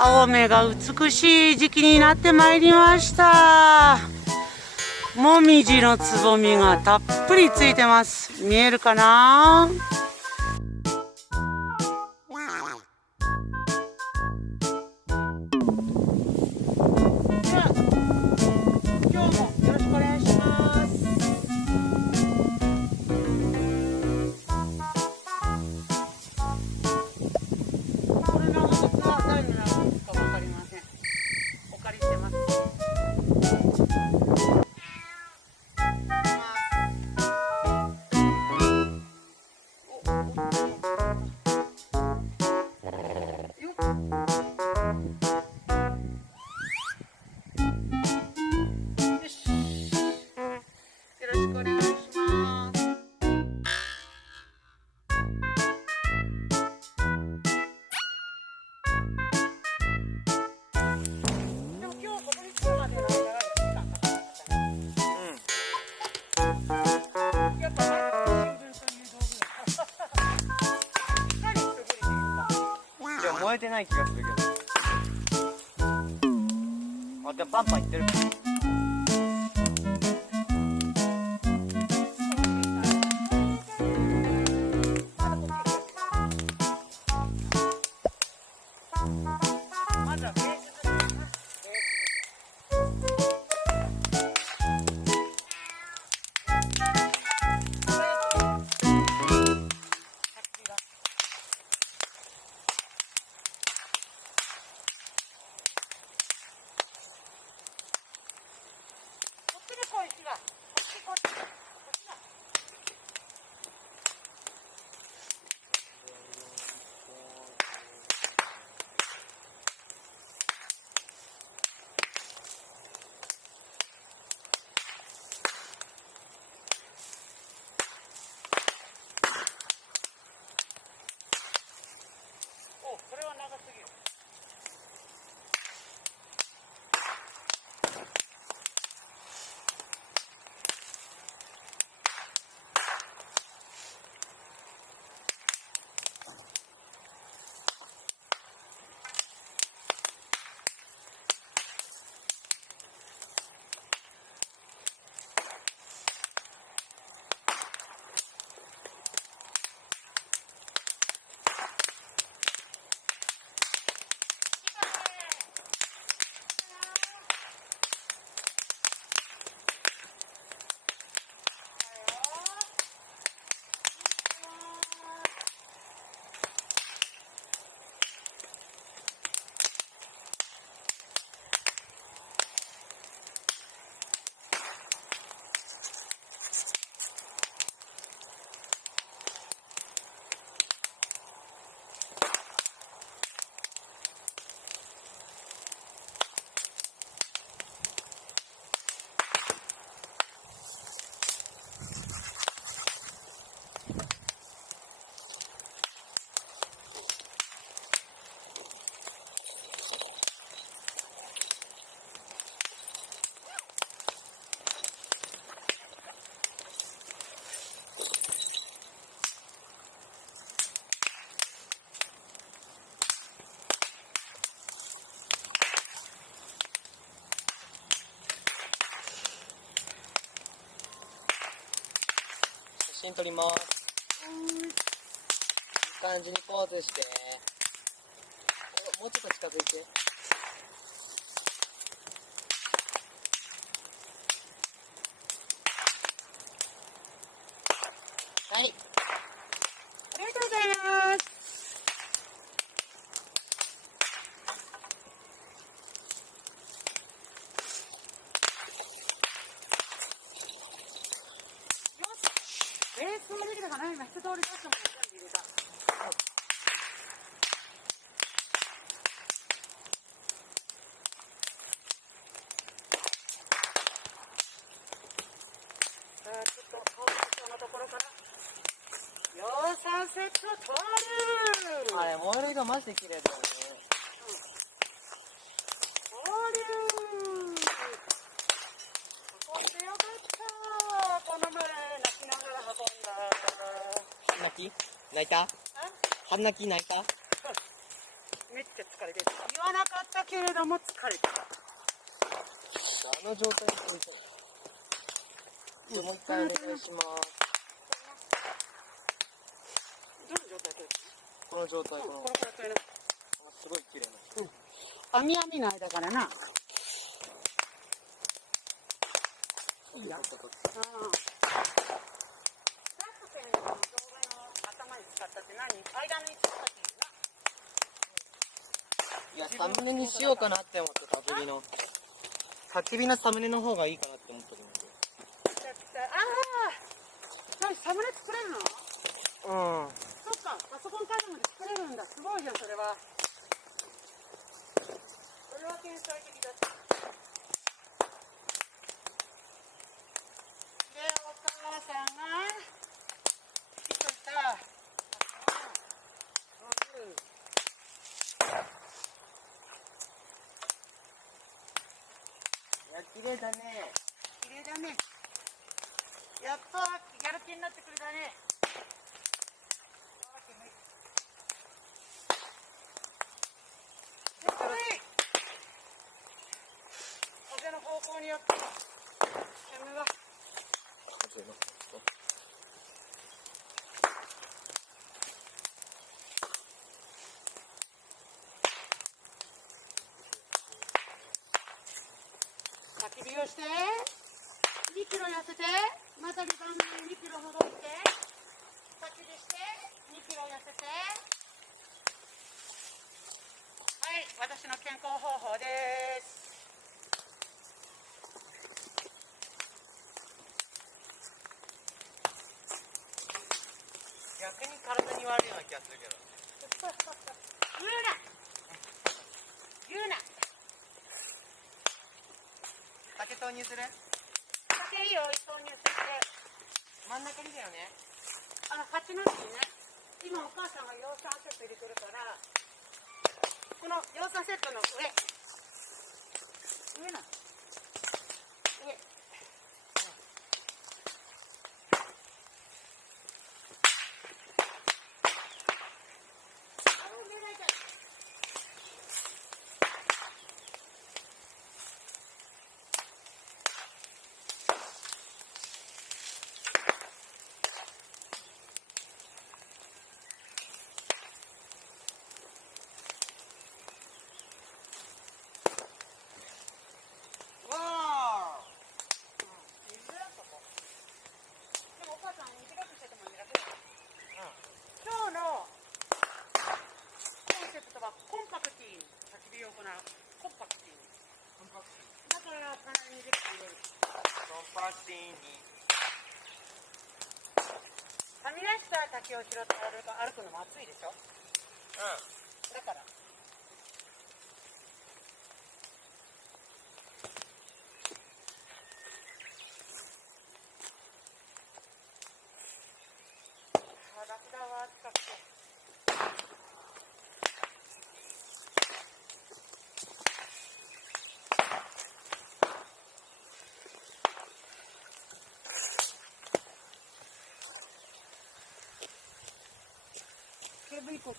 青梅が美しい時期になってまいりました。もみじのつぼみがたっぷりついてます。見えるかな？では今日もよろしくお願いします。これの長さは誰の長さか分かりません。お借りしてます。燃えてない気がするけど。あ、でもパンパンいってる。これは長すぎる。写真撮ります。いい感じにポーズして。もうちょっと近づいて。はい。ありがとうございます。ベースもできたかな。今一通り出したもの全部入れた。ちょっと顔のところから3セット取る。あれ、燃える色マジで綺麗だよね。運んでよかった。この前泣きながら運んだ。泣いた？半泣き泣いた？めっちゃ疲れてる。言わなかったけれども疲れてた。あの状態で撮りたい。もう一回お願いします。どの状態でこの状態、このこくらい撮るな。のすごい綺麗な。網の間からな。いいや。撮った撮っラフペンの動画の頭に使ったって何？間の位置使っていいな。た。いや、サムネにしようかなって思った、焚き火の。焚き火のサムネの方がいいかなって思ったけ何サムネ作れるの？ど。そっか、パソコンからでも作れるんだ。すごいじゃん、それは。それは天才的だった。で、お母さんが引き取った。いや、綺麗だね。綺麗だね。やっとやる気になってくれたね。風の方向によって煙が。焚き火をして2キロ痩せて、また2番目に2キロ戻って焚き火して2キロ痩せて、はい、私の健康方法です。逆に体に悪いような気がするけど。言うな言うな。酒投入する？酒いいよ、投入して真ん中にだよね。鉢の字にね。今お母さんが養酸セット入れてるから、この養酸セットの上な上。今日のコンセプトはコンパクティに焚き火を行う。コンパクティに。だから隣にできている。コンパクティに。はみ出した滝を拾って歩くのも暑いでしょ。だから。ラクダは近くて。ケーブルこっち。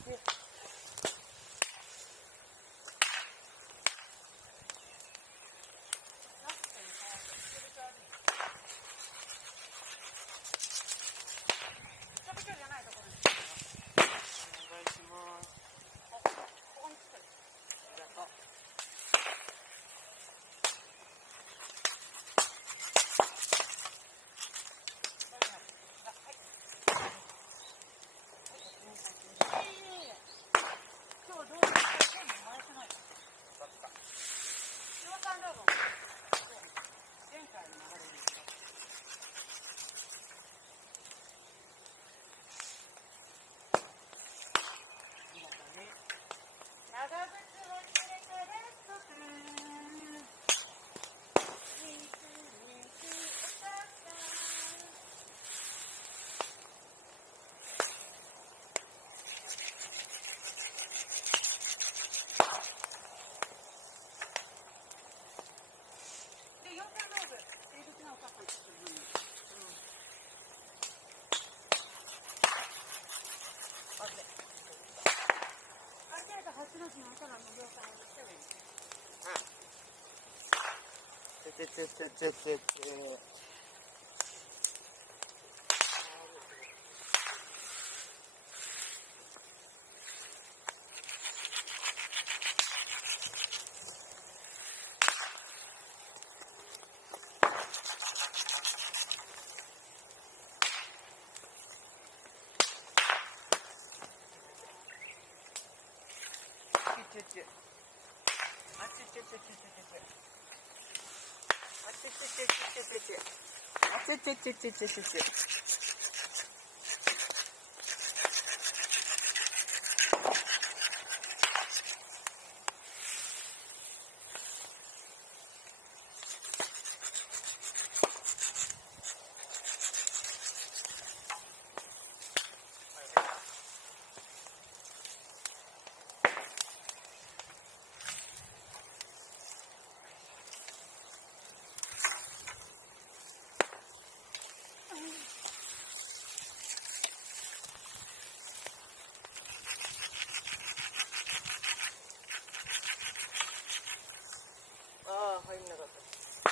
ああ、入んなかった。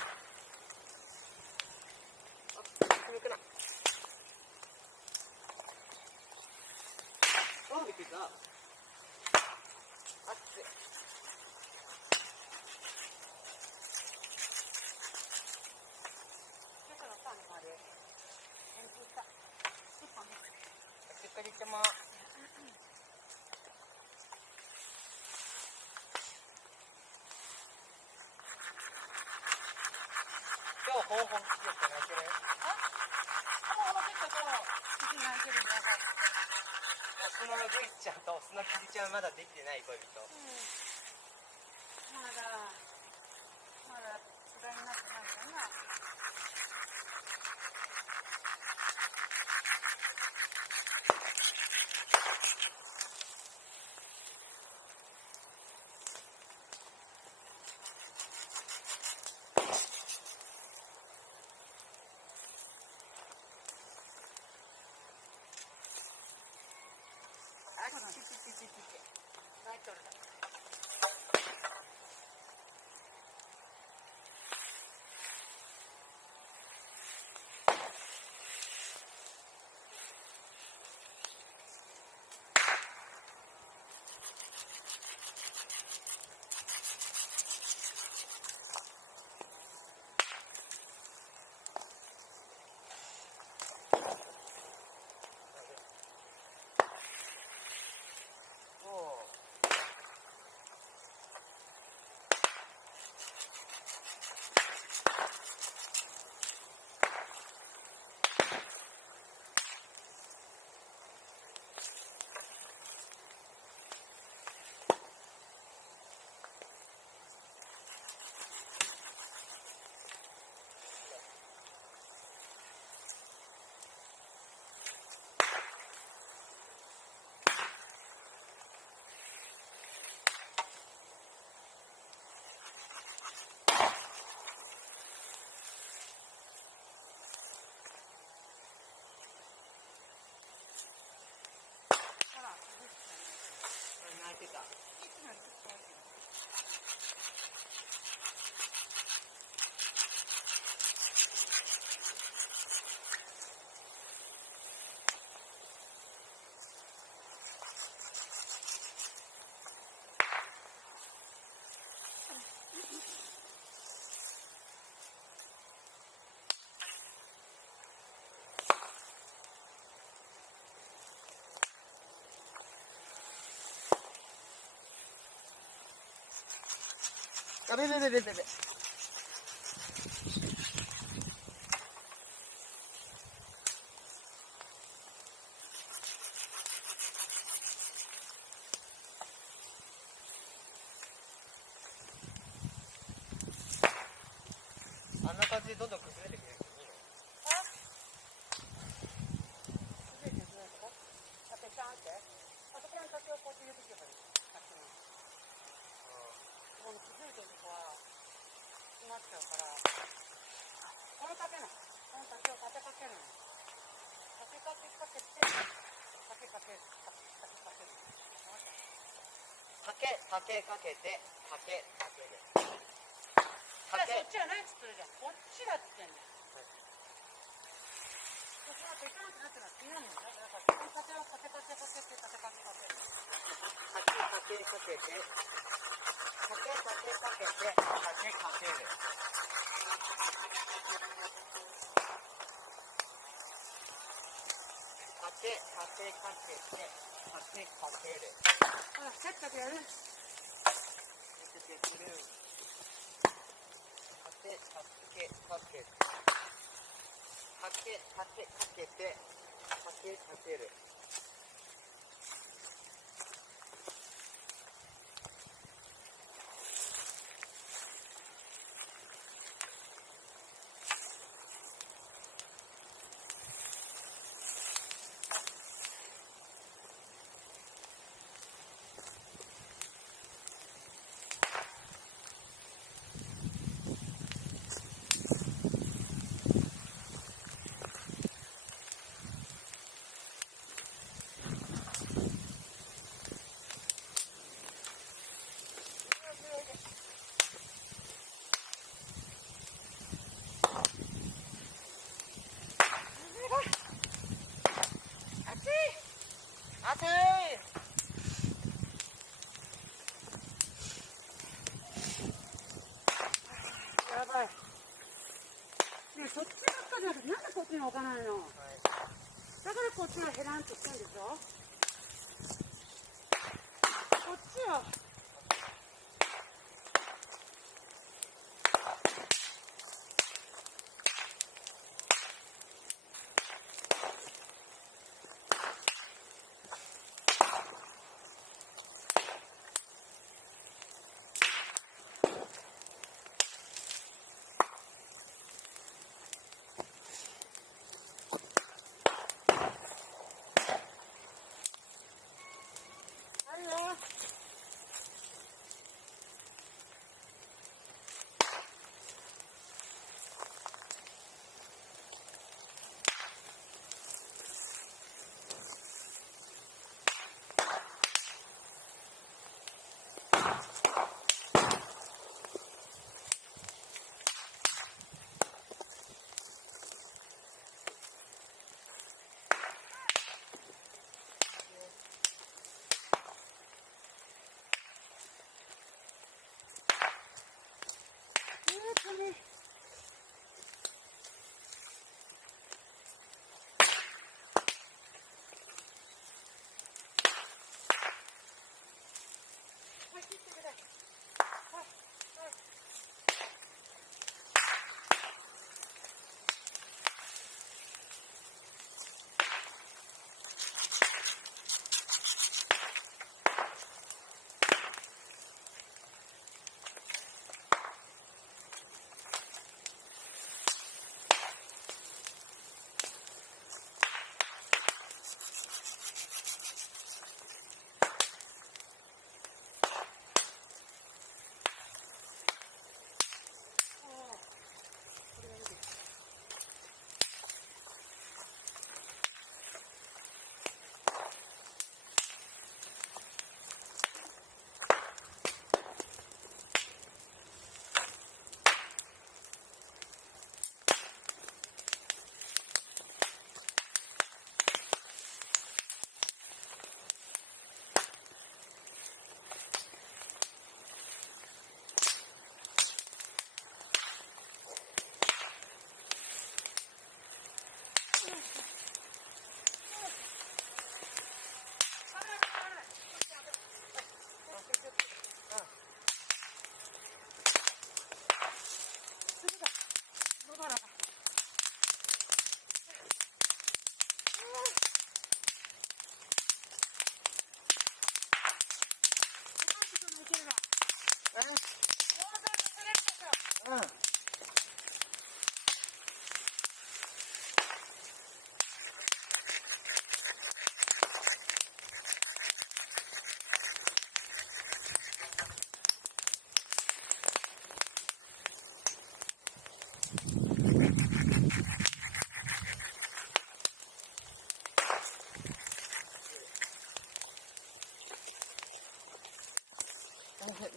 あ、続くな。あ、びっくりした。あっつい。しっかりいってます。今日方法好きですか泣いてる？オスのグイちゃんとオスのキジちゃんまだできてない恋人。まだ世代になってないかな。泣いとるだ。泣いてた。あべべべべべべ。あんな感じでどんどん崩れてくれるといいの？崩れてくれるとこ？あ、ぺちゃんって？あそこに竹をこうやって入れていけばいい。この崩れてるとこは詰まっちゃうから、この竹を立てかけるの。立てかけて、竹かける。竹かけて、竹かける。そっちはないっつってるじゃん。こっちだってんだよ。そうしないといかなくなってなっていないもんね。だから、かけかけってかけかけかけかけかけ。かけかけかけて。かけかけかけて。かけかける。かけかけかけて。かけかける。ほら、せっかくやる。せっかくやる。かけかけかけて。かけかけかけて。かけかける。暑い。やばい。ね、そっちばっかじゃなくて、なんでこっちに置かないの？だからこっちは減らんとしてんでしょ？こっちは。あるよ。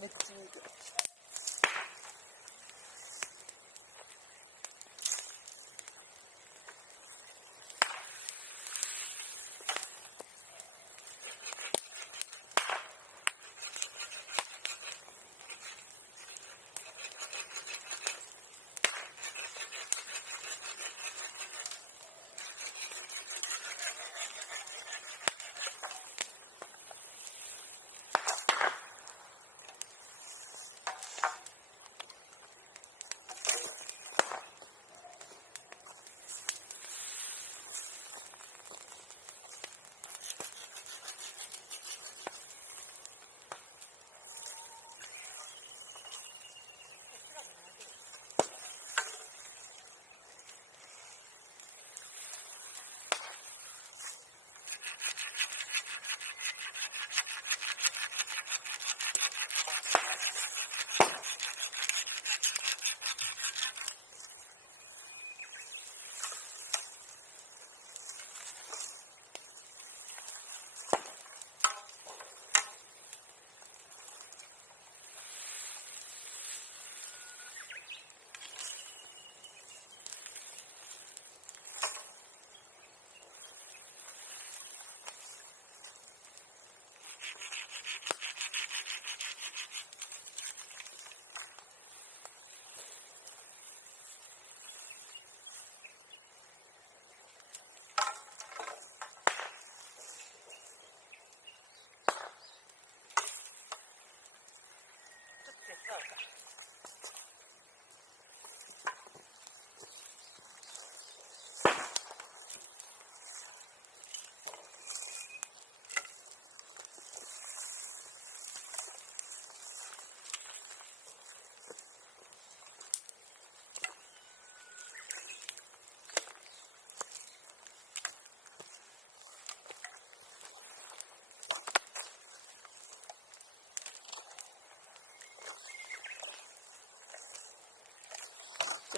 めっちゃ見てる。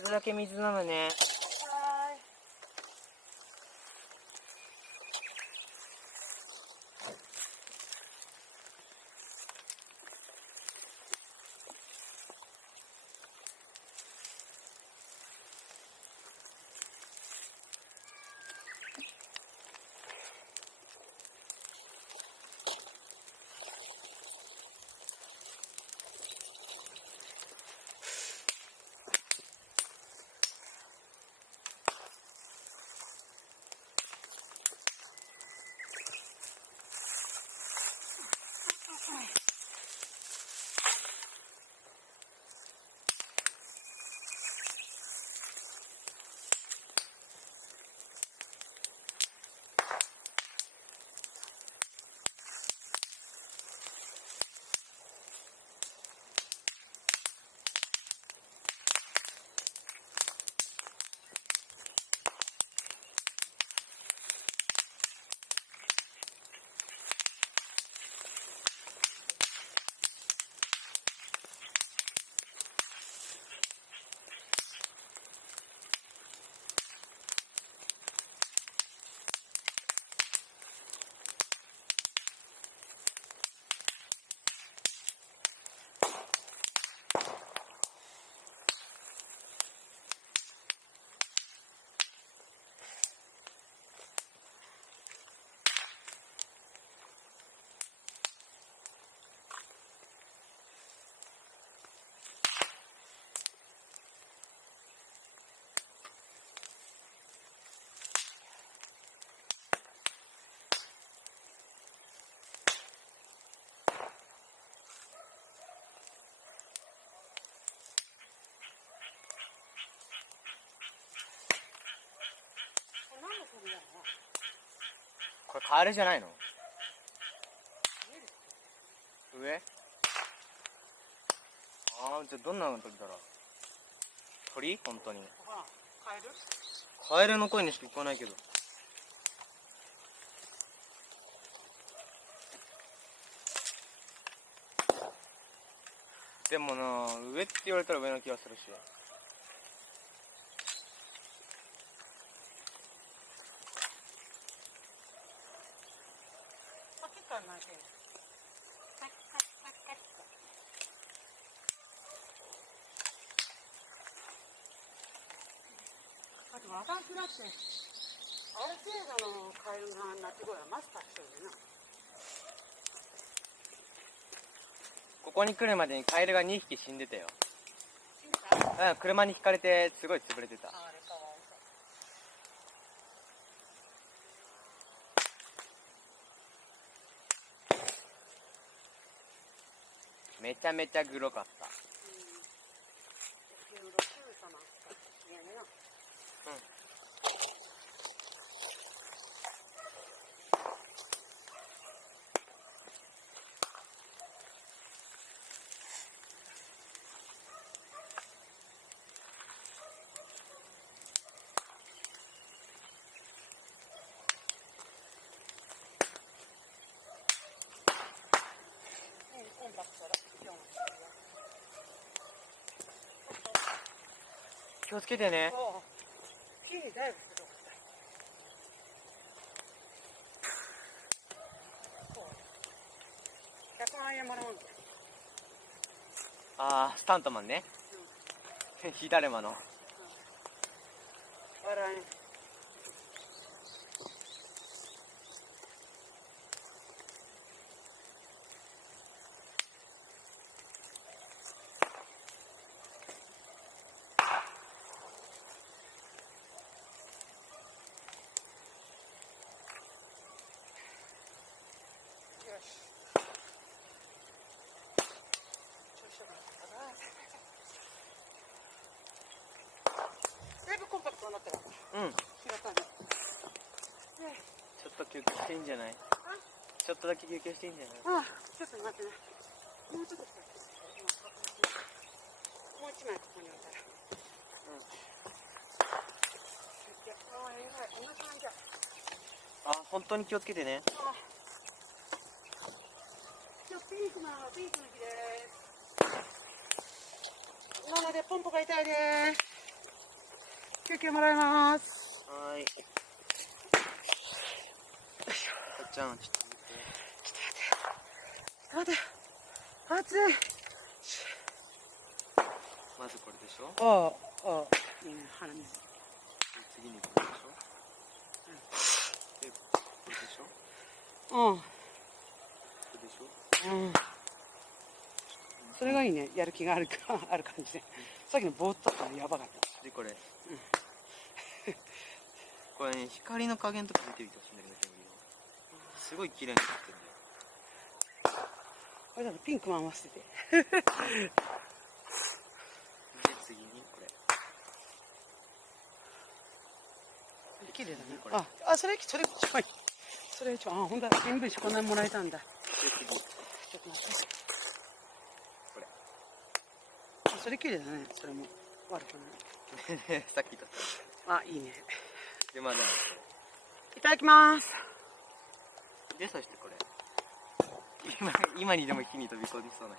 るだけ水飲むね。はーい。これ何の鳥やろな。これカエルじゃないの？上？ああ、じゃあどんな鳥だろう。鳥？本当に。ほら、カエル？カエルの声にしか聞こえないけど。でもな、上って言われたら上な気がするし。さっきから鳴いてる。カッカッカッカッカッ。あと私だってある程度のカエルが鳴き声はマスターしてるよな。ここに来るまでにカエルが2匹死んでたよ。死んでた？うん、車にひかれてすごい潰れてた。あれかわいそう。めちゃめちゃグロかった。気をつけてね。木にダイブする。100万円もらうんだよ。ああ、スタントマンね。火だるまの。笑い。よし。だいぶコンパクトになったら。うん。拾ったね。ちょっと休憩していいんじゃない？ちょっとだけ休憩していいんじゃない？ああ、ちょっと待ってね。もうちょっとしたもう一枚ここに置いたら。ああ、偉い。こんな感じだ。あ、本当に気をつけてね。今日ピンクの日です。なのでポンプが痛いです。休憩もらいます。はーい。かっちゃん、ちょっと見て。待って暑い。まずこれでしょ。ああ、ああ、いいね、鼻水。次にこれでしょ。で、これでしょ。うん。これでしょ。うん。それがいいね、やる気があるか、ある感じで。さっきのぼーっとしたのやばかった。で、これ。これね、光の加減とか見てみてほしいんだけど、すごい綺麗になってるんだよ。これだとピンクも合わせて。で、次にこれ。綺麗だね。これ。それ一番いい。それ一番、ほんとだ、新聞紙こんなにもらえたんだ。で、次。ちょっと待って。これ。それ綺麗だね、それも。悪くない。さっきと。いいね。で、まだこいただきます。れ。で、そしてこれ。今にでも火に飛び込みそうな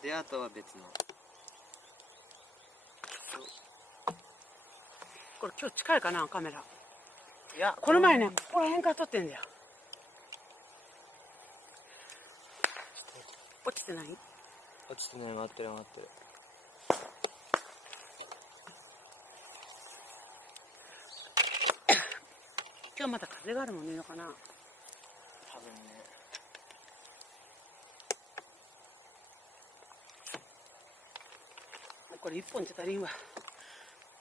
人。で、あとは別の。これ今日近いかな、カメラ。いや、この前ね、ここら辺から撮ってんだよ。落ちてない？落ちてない、回ってる回ってる。今日また風があるもんね、いいのかな。多分ね。これ一本じゃ足りんわ。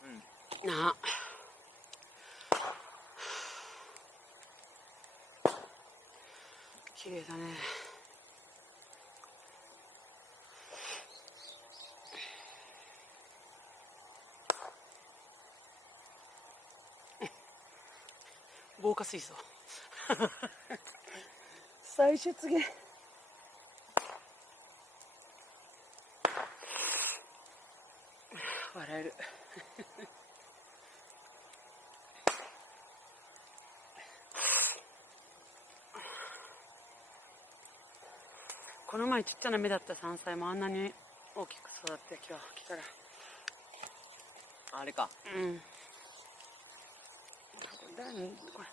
うん。なあ。綺麗だね。防火水槽。最出現。笑える。この前ちっちゃな芽だった山菜もあんなに大きく育って今日来たら。あれか。うん。これ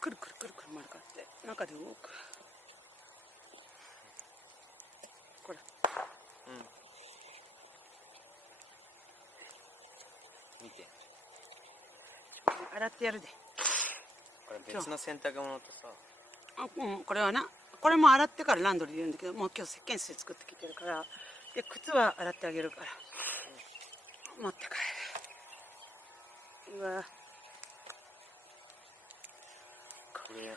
くるくるくるくる丸かって中で動く。これ。うん。見て。洗ってやるで。これ別の洗濯物とさ。これはな、これも洗ってからランドリーで言うんだけど、もう今日石鹸水作ってきてるから、で靴は洗ってあげるから、持って帰る。うわ。これい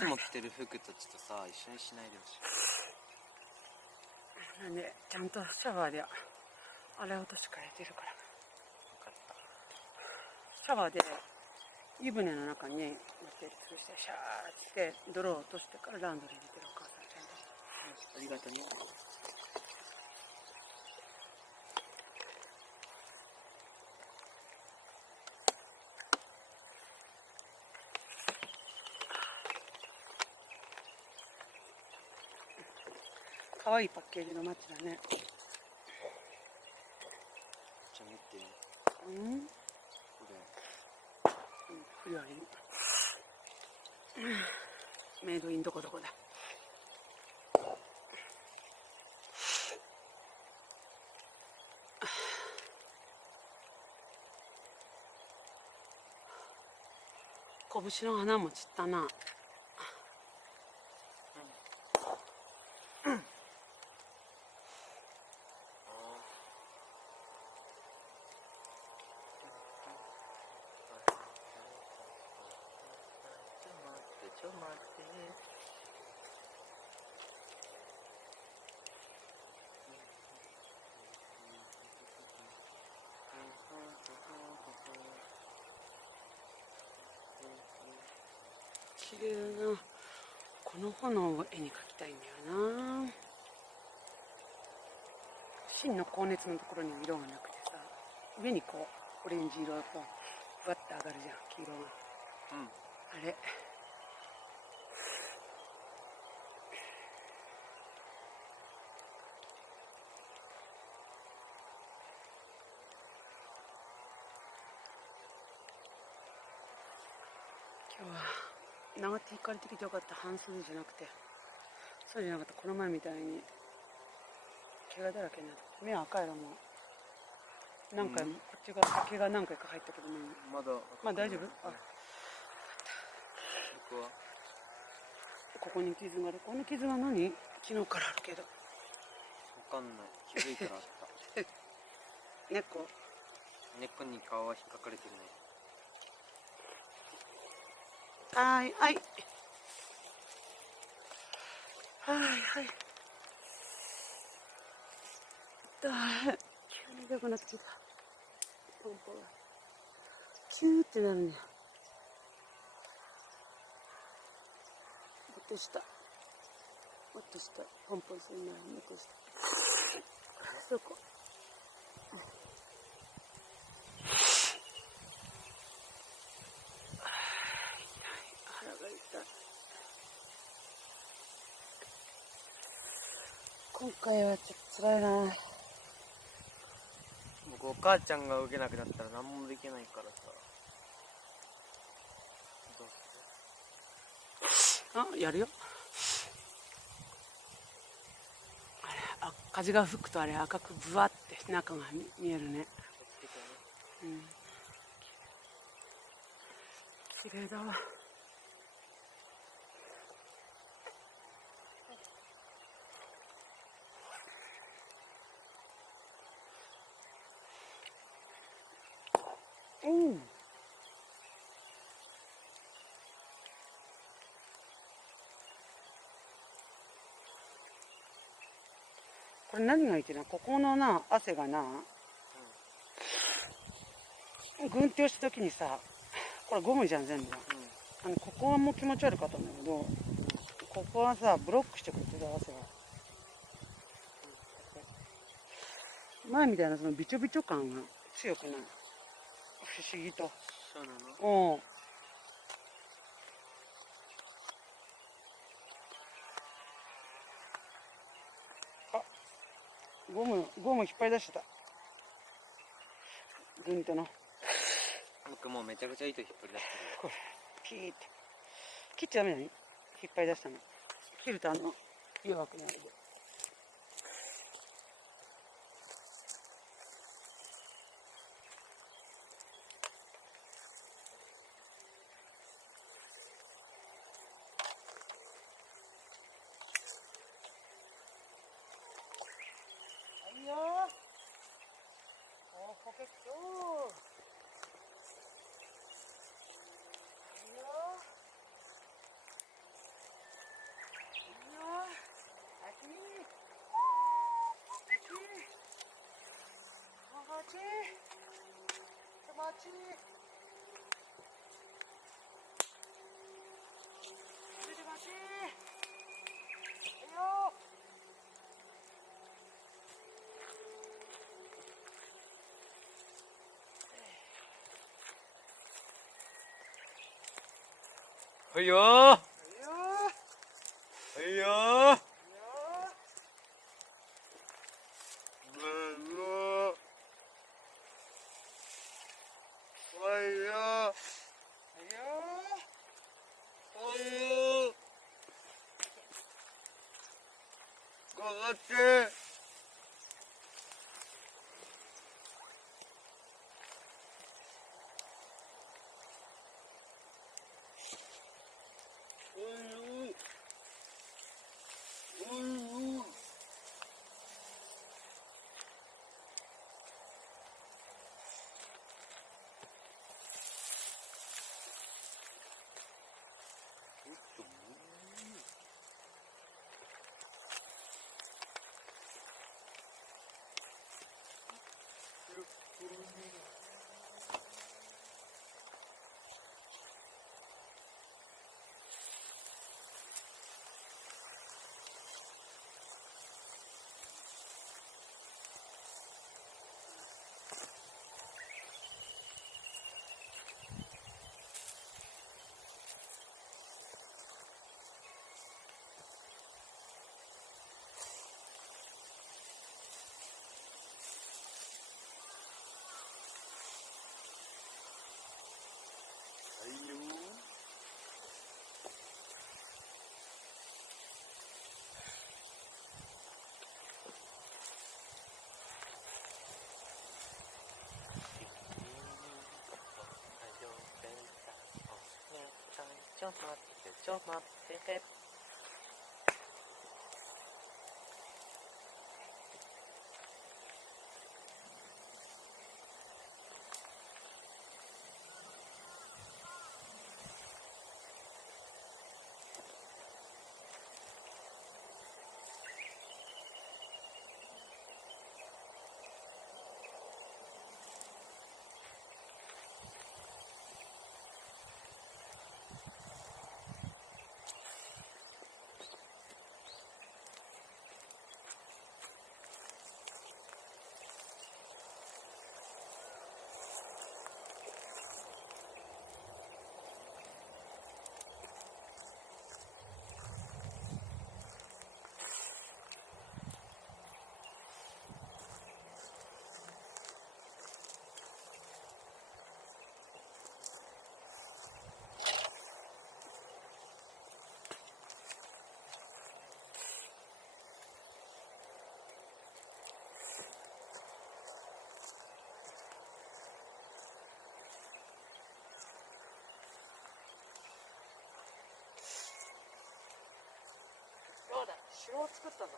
つも着てる服たちとさ、一緒にしないでほしい。なんでちゃんとシャワーで洗い落とし替えてるから。分かった。シャワーで湯船の中に入れて潰してシャーって泥を落としてからランドリー入れてるお母さんちゃんと。ありがとうね。可愛いパッケージのマッチだね。じゃあ見て。うん。これ。フリアリン。メイドインどこどこだ。拳の花も散ったな。ちょっと待って。綺麗だな。この炎を絵に描きたいんだよな。芯の高熱のところには色がなくてさ、上にこうオレンジ色がこうバッて上がるじゃん、黄色が。うん。あれ。今日は長手行かれてきてよかった。半袖じゃなくて、そうじゃなかった。この前みたいに怪我だらけになって、目赤いのも何回も、こっちが毛が何回か入ったけど、まだ大丈夫？あ、僕はここに傷がある。この傷は何？昨日からあるけど。わかんない。気づいたらあった。猫。根っこに顔は引っかかれてるね。はいはい。はいはい。急に痛くなってきた。ポンポンが。キューってなるね。もっとした。もっとした。ポンポンするならもっとした。そこ。腹が痛い。今回はちょっと辛いな。僕お母ちゃんが受けなくなったら何もできないからさ。どうする？あ、やるよ。あれ、風が吹くとあれ赤くブワって中が見えるね。うん。綺麗だわ。うん。これ何がいけない？ここのな、汗がな、軍手をした時にさ、これゴムじゃん全部。ここはもう気持ち悪かったんだけど、ここはさ、ブロックしてくれてた汗が。前みたいなそのビチョビチョ感が強くない。不思議と。そうなの？うん。あ、ゴム引っ張り出してた。軍手の。僕もうめちゃくちゃ糸引っ張り出してる。これ、ピーって。切っちゃダメだね。引っ張り出したの。切ると弱くなるで。はいよー。おー、ポケットー。はいよー。はいよー。あきー。あきー。おはちー。とまちー。出てまちー。はいよー。はいよー。はいよー。はいよー。ちょ待ってちょ待ってそうだ、城を作ったぞ。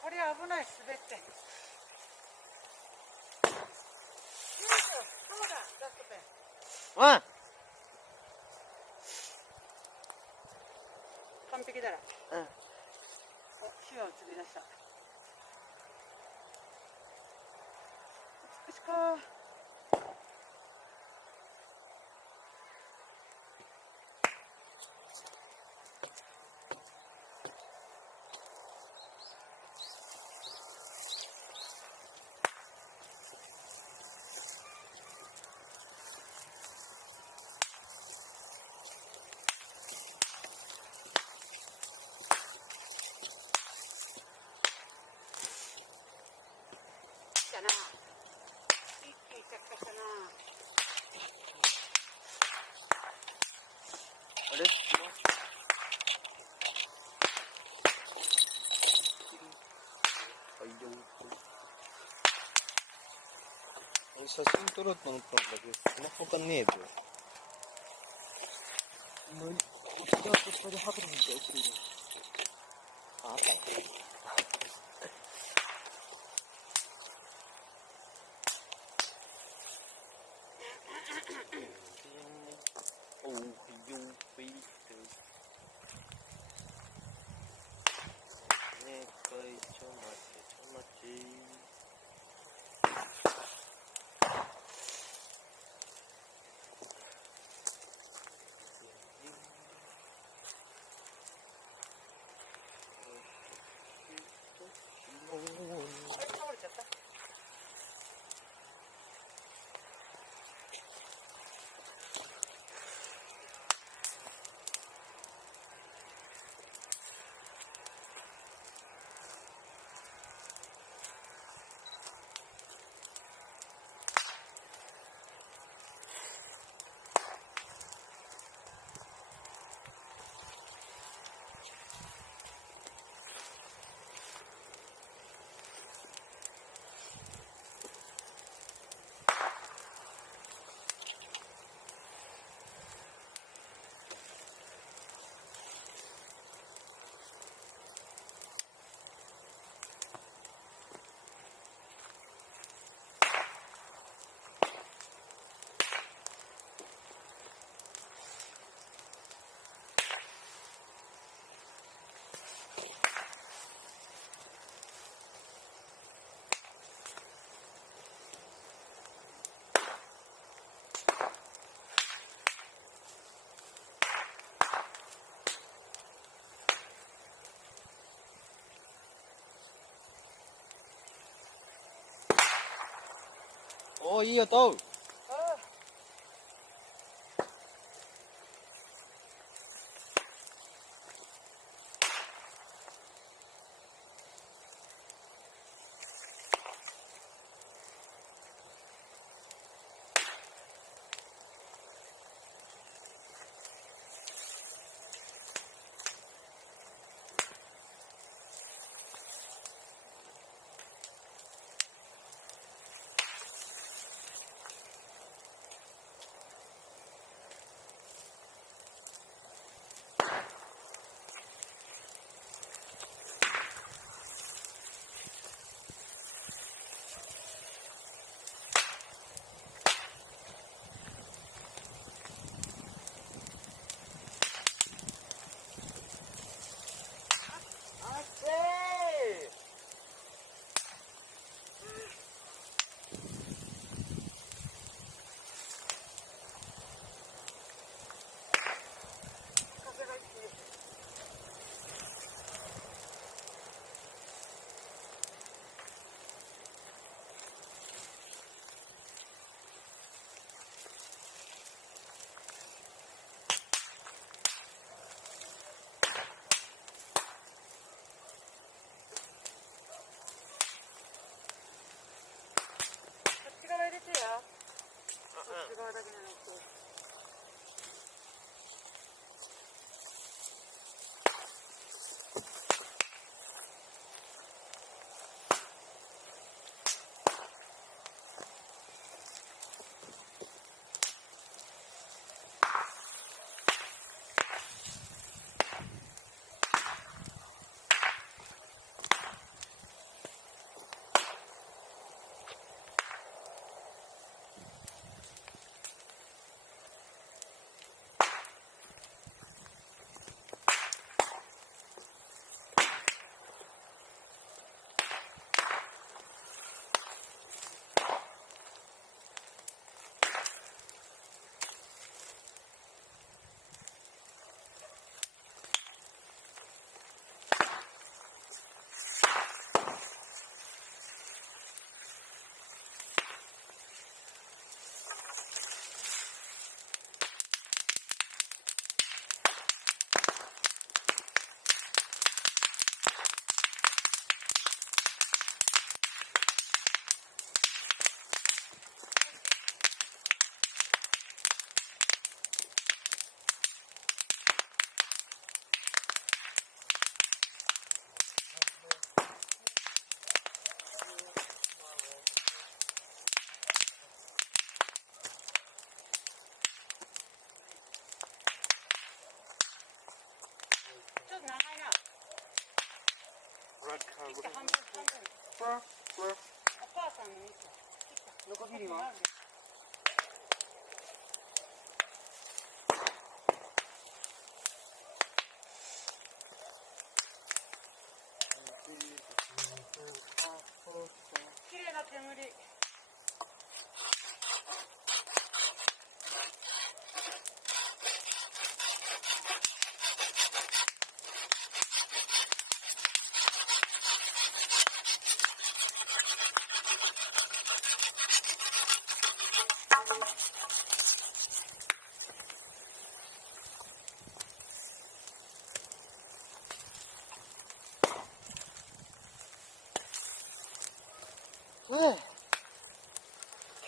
これ危ない、滑って。よいしょ、そうだ、ジャストペン。うん完璧だら。うんお、火が移り出した。美しか。来たな。一気に着火したな。あれ俺写真撮ろうと思ったんだけどスマホがねえぞ。何こっちはこっちでハプニングが起きている。あったおうよフェイトねえかいちょ待ってちょ待っておお、いい音。側だけじゃなくて。ちょっと長いな。切った半分半分。お母さんの味噌。ノコギリは？綺麗な煙。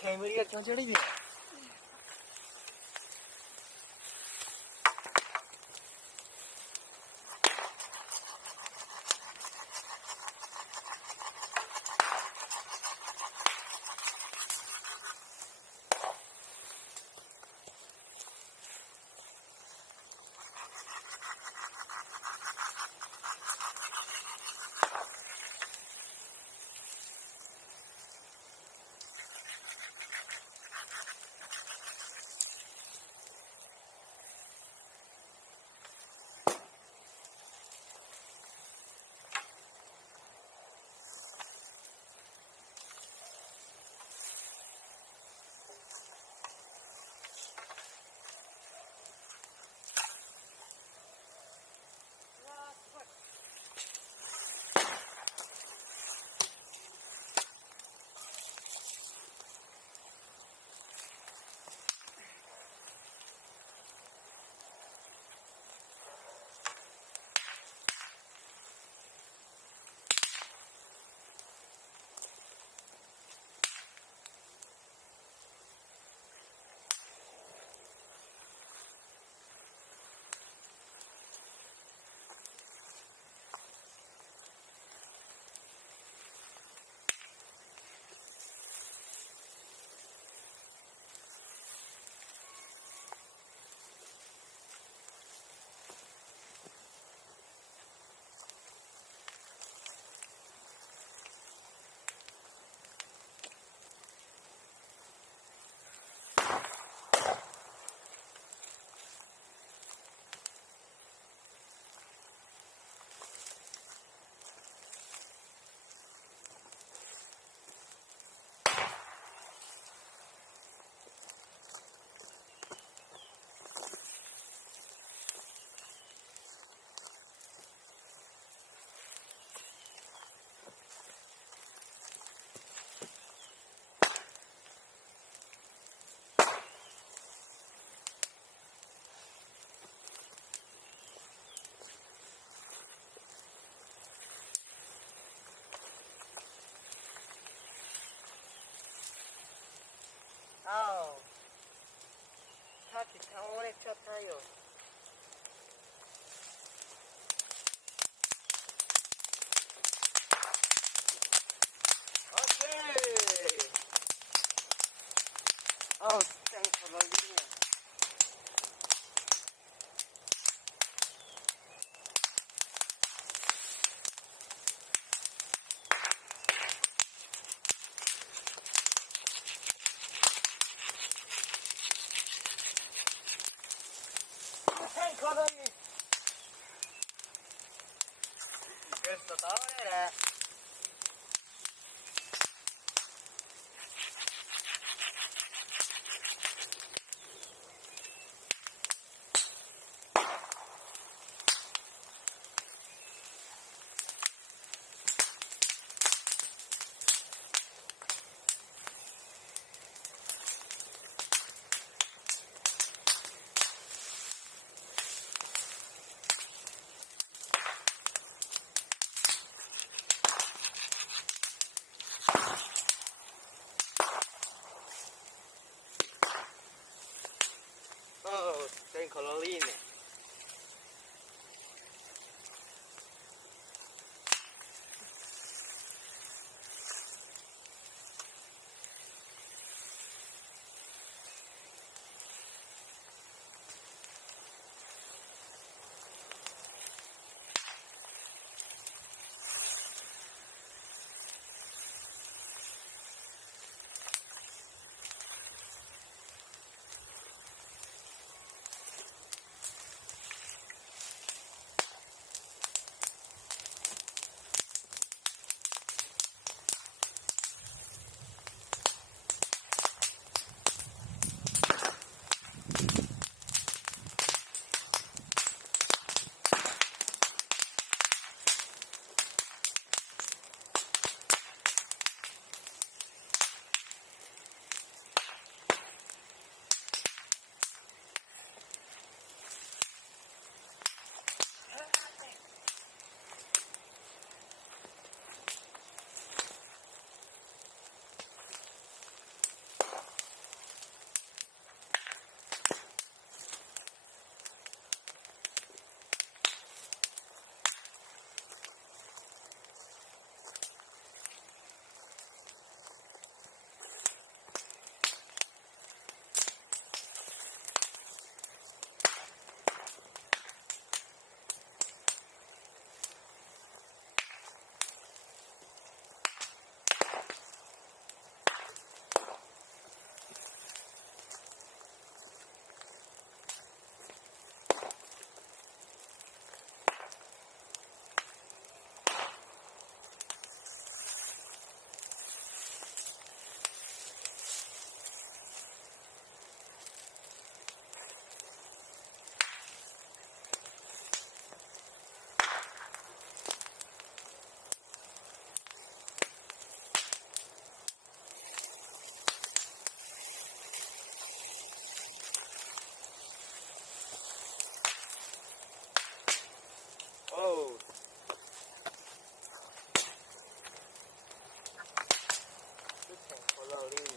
煙が気持ち悪いね。倒れちゃったよ。オッケー。Oh, thanks for loading it. Thank you. ゲスト倒れる。Oh, thank Caroline. Oh. Thank Caroline.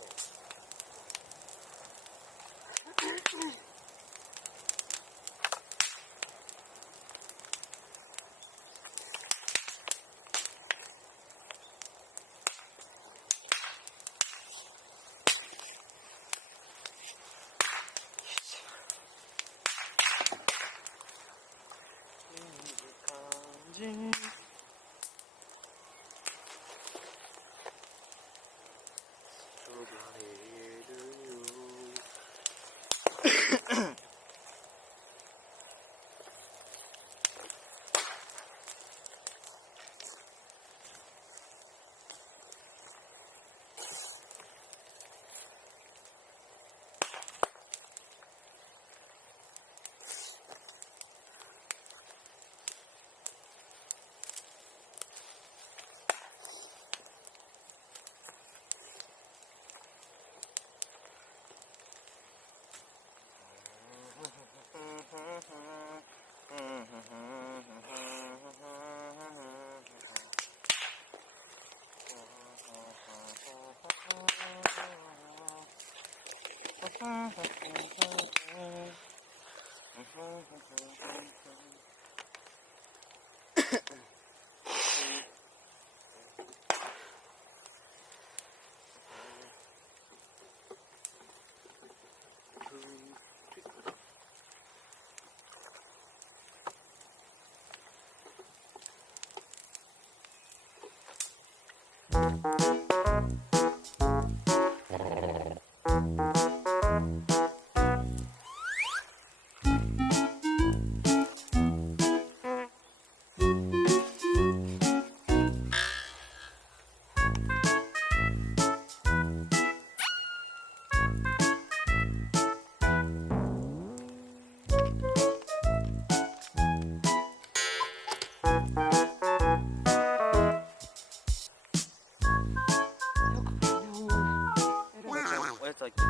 おやつは切る。